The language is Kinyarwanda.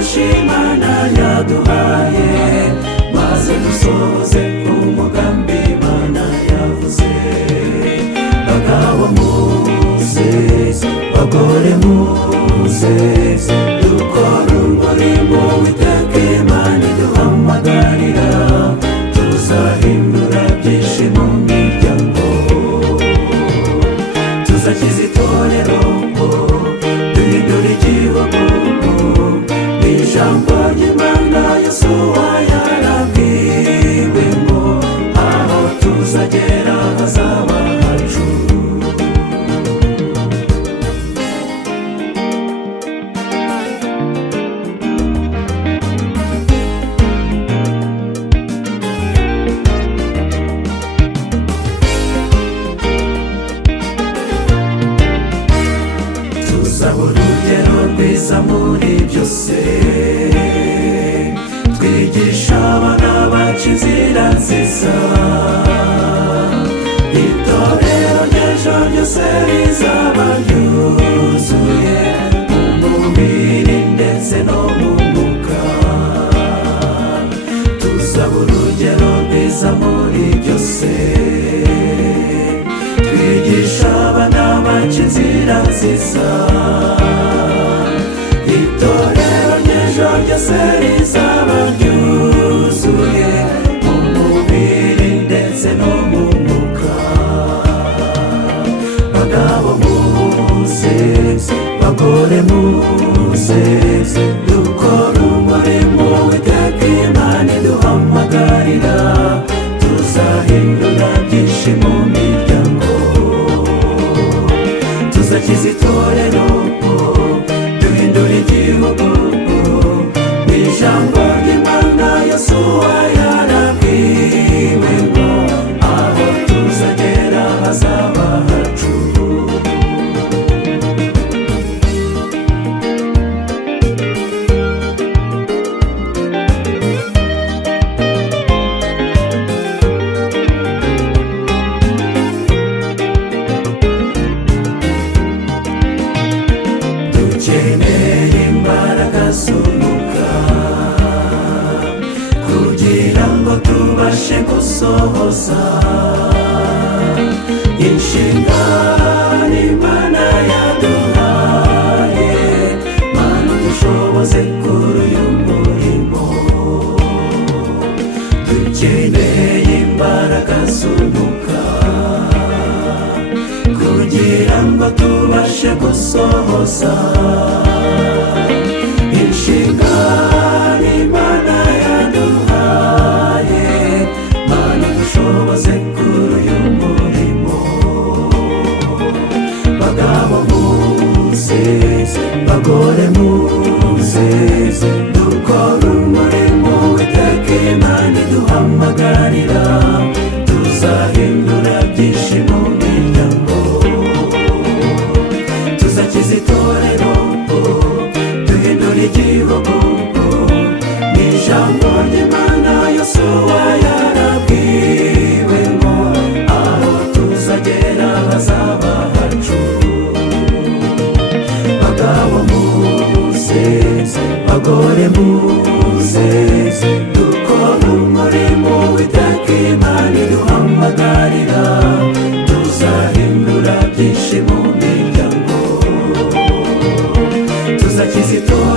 dufashe Imana yaduhaye, maze dusohoze umugambi Imana yavuze. Bagabo muze, bagore muze, dukora umurimo w'iteka Imana iduhamagarira, tuzahindura byinshi mu miryango, tuzakiza itorero, duhindura igihugu. Ijambo ry'Imana Yosuwa yarabwiwe ngo aho tuzagera hazaba hacu. Tuzaba urugero rwiza muri byose, twigisha abana bacu inzira nziza. Itorero ry'ejo ryose rizaba ryuzuye mu mubiri ndetse no mu mwuka. Tuzaba urugero rwiza muri byose, twigisha abana bacu inzira nziza. Itorero ry'ejo ryose rizaba ryuzuye mu mubiri ndetse no mu mwuka. Bagabo muze, bagore muze, dukora umurimo w'iteka Imana iduhamagarira, tuzahindura byinshi mu miryango, tuzakiza itorero, duhindura igihugu. Ijambo ry'Imana Yosuwa yarabwiwe ngo aho tuzagera hazaba hacu. Dukeneye imbaraga z'Umwuka kugira ngo tubashe gusohoza inshingano Imana yaduhaye. Mana udushoboze kuri uyu murimo, dukeneye imbaraga z'Umwuka kugira ngo tubashe gusohoza inshingano Imana yaduhaye. Mana dushoboze kuri uyu murimo. Bagabo muze, bagore muze, dukora umurimo w'iteka Imana iduhamagarira, tuzahindura byinshi mu miryango, tuzakiza itorero, duhindura igihugu. Ijambo ry'Imana Yosuwa yarabwiwe ngo aho tuzagera hazaba hacu. Bagabo muze, bagore muze, dukora umurimo w'iteka Imana iduhamagarira, tuzahindura byinshi mu miryango, tuzakiza itorero,